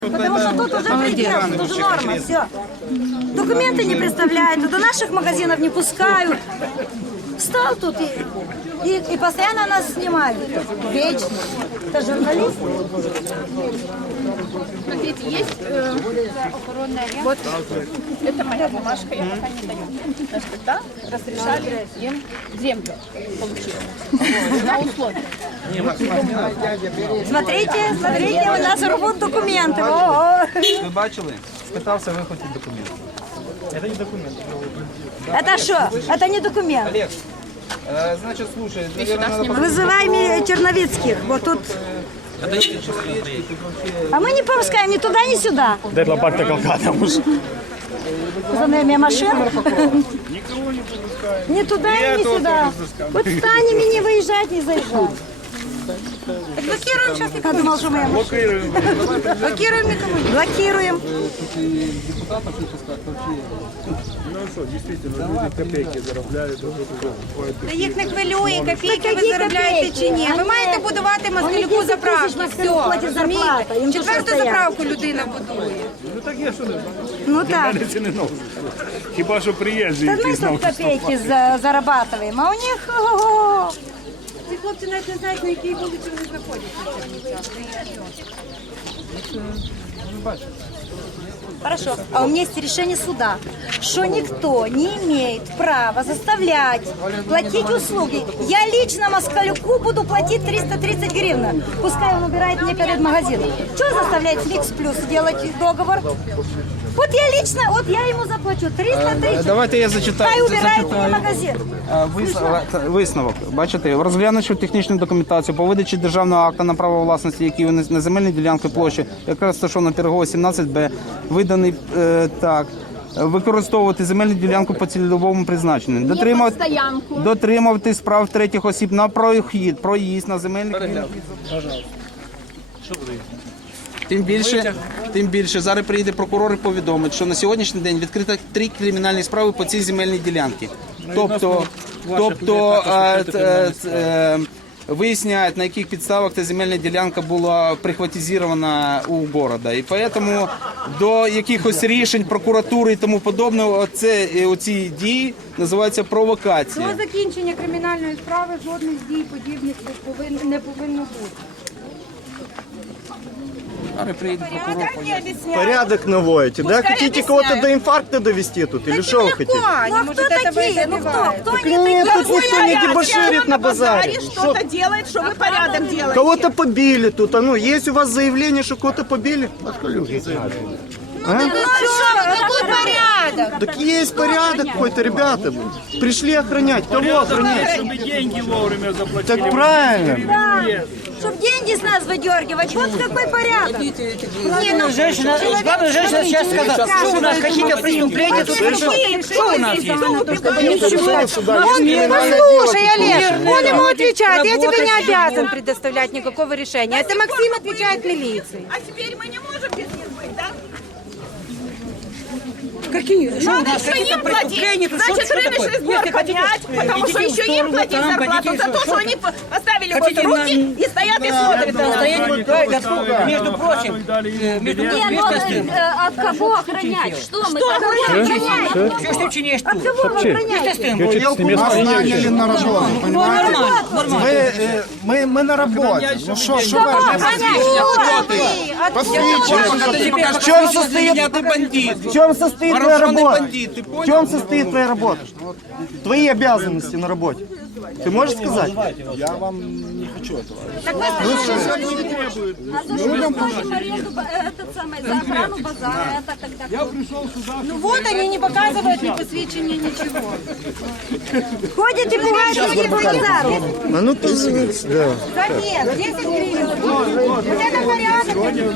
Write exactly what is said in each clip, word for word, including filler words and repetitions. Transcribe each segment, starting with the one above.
Потому что тут уже предел, тут уже норма, все. Документы не представляют, до наших магазинов не пускают. Встал тут и, и, и постоянно нас снимают. Вечно. Это журналист. Смотрите, есть э, вот это моя бумажка, я пока не даю. Значит, тогда разрешали им землю получить на условия. Смотрите, смотрите, у нас рвут документы. О-о. Ви бачили? Спитався вихватити документи. Это не документ. Это что? Это не документ. Олег, э, значит, слушай, наверное, надо Вызывай мне Черновицких. Вот тут. А мы не пускаем ни туда, ни сюда. Дай лопатка колката уже. За нами машина. Ни туда, ни сюда. Вот встанем и не выезжать, не заезжать. Так блокируем сейчас. Я думал, что мы блокируем. Блокируем никому. Блокируем. депутатов не пускать вообще. Ну что, действительно, люди копейки заробляють. Та їх не хвилює, копійки ви заробляєте чи ні. Ви маєте будувати Москалюку заправку, все, розумієте? Четверту заправку людина будує. Ну так є, що не Ну так. це не нове. Хіба що приїжджі Да мы якісь тут копейки за- зарабатываем, а у них... ого-го. Ці хлопці навіть не знають, на якій вулиці вони знаходяться. Хорошо. А у меня есть решение суда, что никто не имеет права заставлять платить услуги. Я лично Москалюку буду платить триста тридцать гривен. Пускай он убирает мне перед магазином. Что заставляет Микс Плюс делать договор? Вот я лично, вот я ему заплачу триста тридцать. Давайте я зачитаю. Пускай убирает мне зачитаю. магазин. Е, вис- Висновок. Бачите, розглянувши технічну документацію по видачі державного акта на право власності, який на земельній ділянці площі, яка розташована Пирогова сімнадцять Б, виданий е, так. Використовувати земельну ділянку по цільовому призначенню. Дотримувати, стоянку. дотримувати справ третіх осіб на прохід, проїзд на земельних ділянках. Тим більше, тим більше зараз приїде прокурор і повідомить, що на сьогоднішній день відкрито три кримінальні справи по цій земельній ділянці. Тобто, тобто е, е, е, виясняють, на яких підставах ця земельна ділянка була прихватизована у города. І тому до якихось рішень прокуратури і тому подобного, оце, оці дії називаються провокація. До закінчення кримінальної справи жодних дій подібних повин- не повинно бути. Зараз приїде прокурор. Порядок наводите, да? Хотите кого-то до инфаркта довести тут? Или что вы хотите? Ну а кто такие? Ну кто? Кто они Нет, такие? тут никто не дебоширит на базаре. Что-то делает, что вы порядок делаете. Кого-то побили тут, а ну, есть у вас заявление, что кого-то побили? А? Ну що, який порядок? Так есть порядок какой-то, ребята. Пришли охранять. Кого охранять? Щоб деньги вовремя заплатили. Так правильно. Чтобы деньги с нас выдергивать. Вот какой порядок. Ні, ну, Женщина, главная женщина сейчас сказала, что у нас какие-то преступления тут происходят. Что у нас есть? послушай, Олег, он ему отвечает, я тебе не обязан предоставлять никакого решения. Это Максим отвечает милиции. А теперь мы не можем без них быть, да? Какие? Что у Надо нас еще какие-то им платить. преступления? Тут Значит, что такое? рыночный сбор Если хотите, поднять, э, потому что идите в еще им сторону, платить там, зарплату пойдите, за то, что что они поставили вот Хотите руки на- и стоят и смотрят на нас. Стоять, да, да, между прочим, э, между Не, прочим, ну, вместо э, от кого охранять? Что мы? Кого охранять? Что ж ты чинишь От тут? кого охранять? Наняли на работу, Ну, понимаете? нормально, нормально. Мы, э, мы, мы на работе. Ну что, что Кого вы? охранять? В чем состоит, в чем состоит твоя работа? В чем состоит твоя работа? Твои обязанности на работе. Ты можешь сказать? Я вам не хочу этого. А то, что мы платим аренду, э, этот самый, за охрану базара, это тогда... Я пришел сюда. Ну вот они не показывают ни посвящения, ничего. Ходите, пугают людей по базару. А ну позвоните, да. Да нет, десять гривен. Вот это порядок.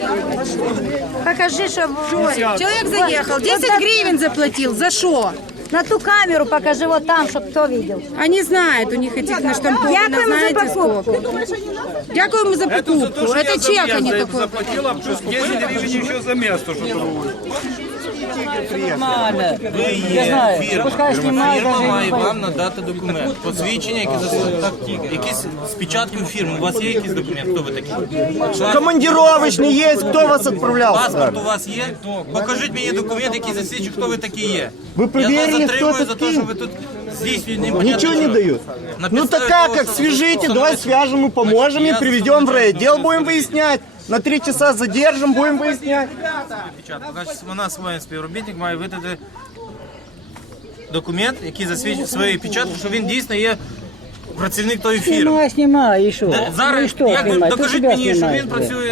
Покажи, что... Человек заехал, десять гривен заплатил. За что? На ту камеру покажи вот там, чтобы кто видел. Они знают, у них этих наштамповано, Дякуємо за знаете покупку. сколько. Дякуємо за покупку. Это чек, а не такой. Заплатила плюс десять гривен еще за место, что торгует. Нормально. Я знаю. Пускай снимают, Фірма даже має не вам надати документ. Посвідчення, яке засвідчує. Якісь з печаткою фірми. У вас є якийсь документ? Хто ви такі? Командировочный есть, кто вас отправлял сюда? Паспорт у вас є? Покажіть мені документ, який засвідчує, хто ви такі є. Ви перевірені, Я вас хто затримую за такі? те, що ви тут здійснюєте непонятно Ничего не що. дают. На Ну так підставі как, того, как, що свяжите, ви давай встановите- свяжем и поможем, Значить, и я приведем в встановлю райотдел, відповідь. будем выяснять. На три часа задержим, будем выяснять. Печатку. Значить, вона своїм співробітник має видати документ, який засвідчує своєю печаткою, що він дійсно є працівник тої фірми. Снимай, снимай, и что? Де- Ну Зараз и что як ви снимать? Ты докажіть себя мені, що снимаешь, він да. працює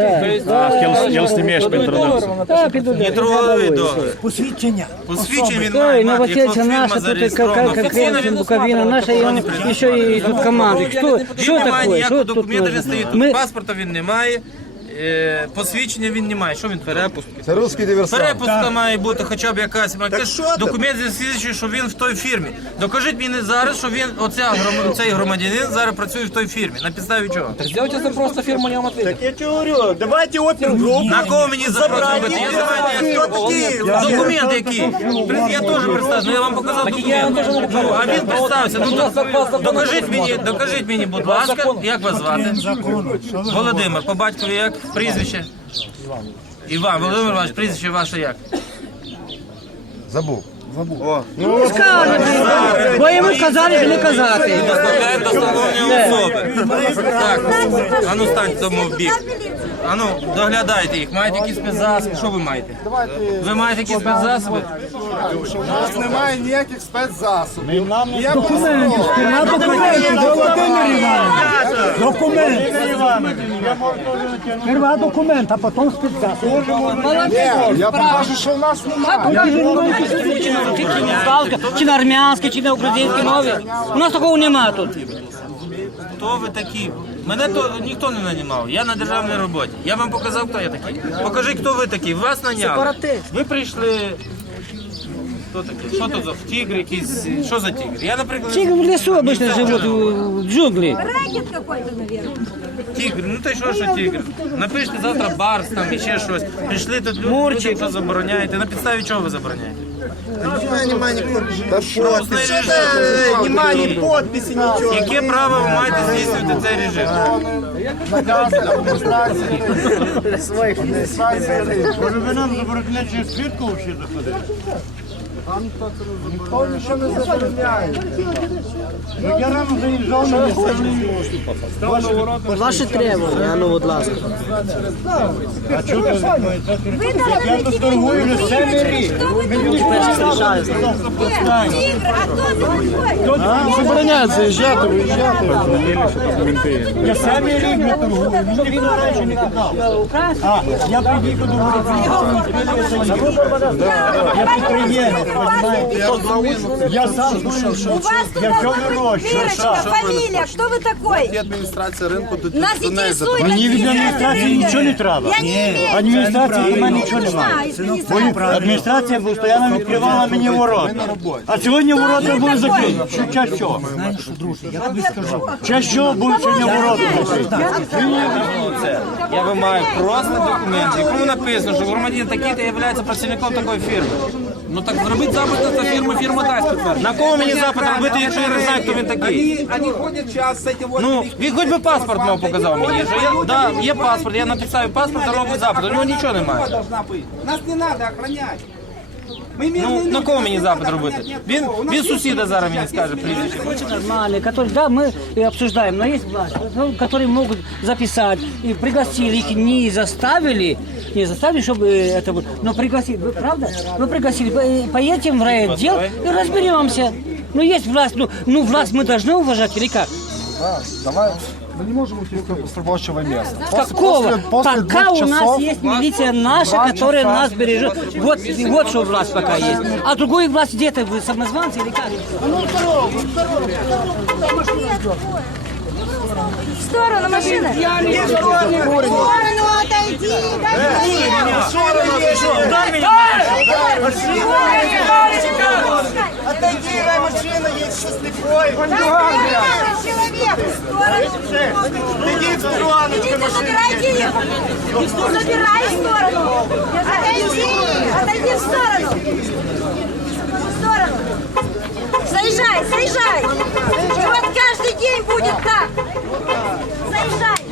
Да. Кел знімаєш по інтернету. Да, трудовий договір. Посвідчення. Посвідчення він Да, має и мати, новоселье якщо фірма наша, тут и зареєстрована. какая Офіційно конкретно він Буковина наша, и он еще и тут командует. Что, Він что не має такое? ніякого Что тут документа, він нужно? стоїть тут. Мы, Паспорта він не має, е, посвідчення він не має. Що він? Перепустки. Це русский диверсант. Перепустка має бути хоча б якась. Так що там? документ засвідчує, що він в той фірмі. Докажіть мені зараз, що він, оця, гром- цей громадянин зараз працює в той фірмі. На підставі чого? сделайте запрос на фирму, я вам ответил. Так я тебе говорю, давайте опергруппу. На кого мені запрос робити? Я давайте Кто такие? документ який? Я теж представився, ну я вам показав документ. Ну, а він представився. Ну, то- докажіть мені, докажіть мені, будь ласка, як вас звати? Володимир, по батькові як? Прізвище? Іван, Володимир Іванович, прізвище ваше як? Бо ему сказали, что не казати. Доставляють до встановлення особи. Так, а ну станьте тому в бік. А ну, доглядайте їх. Маєте якісь спецзасоби? Що ви маєте? Ви маєте якісь спецзасоби? У нас немає ніяких спецзасобів. Документів, сперва документів, Володимир Іванович. Документ. Сперва документ, а потом спецзасоб. Я покажу, що в нас немає. Чи на армянській, чи на українській мові. У нас такого нема тут. Хто ви такі? Мене то ніхто не нанімав. Я на державній роботі. Я вам показав, хто я такий. Покажіть, хто ви такі. Вас наняли. Ви прийшли. Хто такий? Що тут за тігр якийсь? Що за тігр? Я, наприклад, Тигры в лесу обычно живут, в джунгли. Рэкет какой-то, наверное. тігр. Ну ти що, що тігр? Напишіть завтра барс там і ще щось. Прийшли тут люди, людям, що забороняєте. На підставі чого ви забороняєте? Да что ты? Что ты? Нема ни подписи, ничего. Яке право ви маєте здійснювати цей режим? Може ви нам заборонили через свідку взагалі заходити? Ніхто нічого не забороняє. Ну я рано заїжджав на місцевий. Ваши требования, а ну вот ласка. А чого ти Вы Я тут торгую вже семи рік. Что вы там делаете? Тигр, а кто ты такой? Забороняють заїжджати, виїжджати. Я сами рік не торгую, мені він раніше не казав. А, я приїхав до Я підприємець, розумієте? Я сам У вас тут Я должна все быть вирощую. дырочка, фамилия, кто вы такой? Адміністрація ринку тут Нас интересует... Мені від адміністрації нічого не треба. Я не имею. Адміністрації від мене нічого Не знаю, немає. адміністрація. Адміністрація постійно відкривала мені ворота. А сьогодні ворота були закриті. Що час що? Знаєш, друже, я тобі скажу. Час що будуть сьогодні ворота закриті? Я вимагаю просто документ, в якому написано, що громадянин такий-то є працівником такої фірми. Ну так зробіть запит на цю фірму, фірма дасть підтвердження. На кого мені запит робити, якщо я не знаю, хто він такий? Вони ходять час з цим. Ну, він хоч би паспорт мав показав мені. Що я, да, є паспорт, я на підставі паспорта роблю запит, у нього нічого немає. Нас не треба охороняти. Ну, на кого мені запит робити? Він, він сусіда зараз мені скаже прізвище. Нормальные, которые, да, мы и обсуждаем, но есть власть, которые могут записать, и пригласили их, не заставили, не заставили, чтобы это было, но пригласили, вы, правда? Вы пригласили, по- поедем в райотдел и разберемся. Ну, есть власть, ну, ну, власть мы должны уважать или как? Давай. Мы не можем уйти с рабочего места. Какого? Пока у нас есть милиция наша, которая нас бережет. Вот, вот что власть пока есть. А другой власть где-то, вы самозванцы или как? В сторону машины. В сторону отойди. Дай мені! Дай! Твоя машина есть со слепой. Человек, в сторону. Иди в сторону. Идите, забирайте их. Забирай в сторону. Отойди. Отойди в сторону. В сторону. Заезжай, заезжай. И вот каждый день будет так. Заезжай.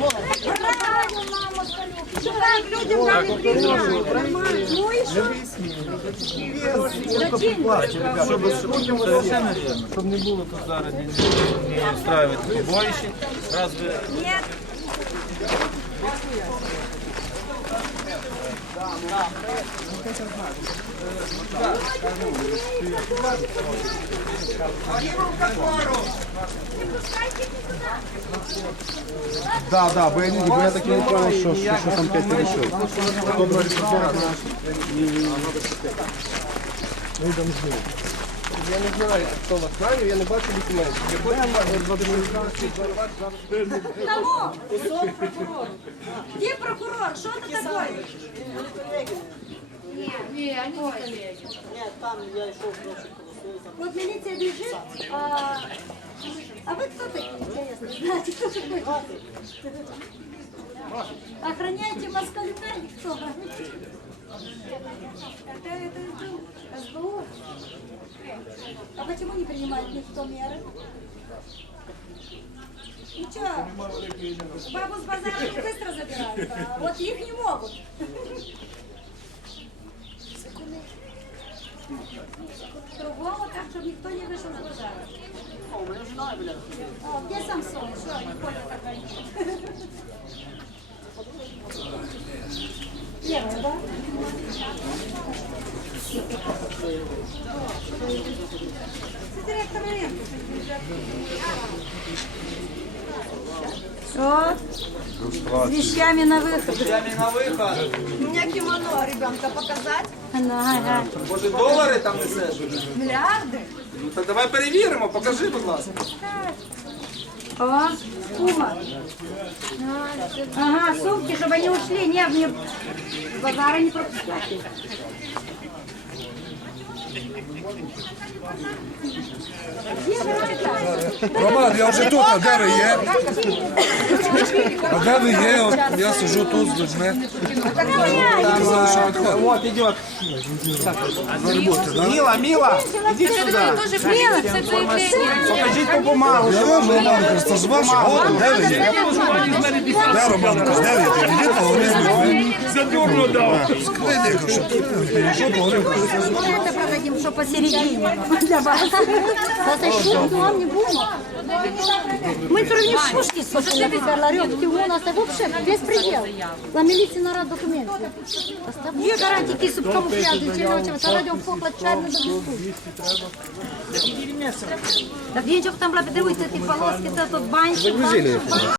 Как людям надо принимать. Ну и что? Совершенно верно. Щоб не було тут зараз не, не встраювати побоїще. Разве Нет. Да, да, бо я не, бо я так і не понял, що, що, що там п'ять перейшов. Доброго репортера. Я не знаю, хто вас знає, я не бачу документів. Кого? Где прокурор? Что это такое? Вот милиция бежит, а, а вы кто такие, интересно? Знаете, кто такой? Охраняете москаляка или кто? Это, это, это СБУ. А почему не принимают никто меры? Ну что, бабу с базара не быстро забирают, а вот их не могут. Другого так, чтобы никто не вышел с базара. О, где Самсон? Что они ходят так раньше? Левая, да? Это директор рынка. Все. С вещами на выход. Вещами на виход. У меня кимоно ребенка показать. Ага, ага. Може, долари там несеш? Миллиарды. Ну так давай перевіримо, покажи, будь ласка. О, кума. Ага, сумки, чтобы они ушли. Не, мне с базара не пропускать. Роман, я вже тут, а де ви є? А де ви є? От я сижу тут з людьми. Казали, що відходить. Вот идет. На роботи, так? Мила, Мила, иди сюда. Покажите бумагу. Я вам Роман, просто з вашого фото, де ви є? Де Роман? Де ви є? Іди поговори з людьми. Задурно дав. Скажи, Ніко, що ти перейшов, поговорив. Это продадим, что посередине для вас. Затащить вам не будем. Мы сравним шушки с Ларёв, у нас вообще беспредел. La милиция на рад документы. Две гарантии субкамуфляжи, челочего, радио фокла, чайно до Так він там робить, дивіться, ті полоски, це тут банчик.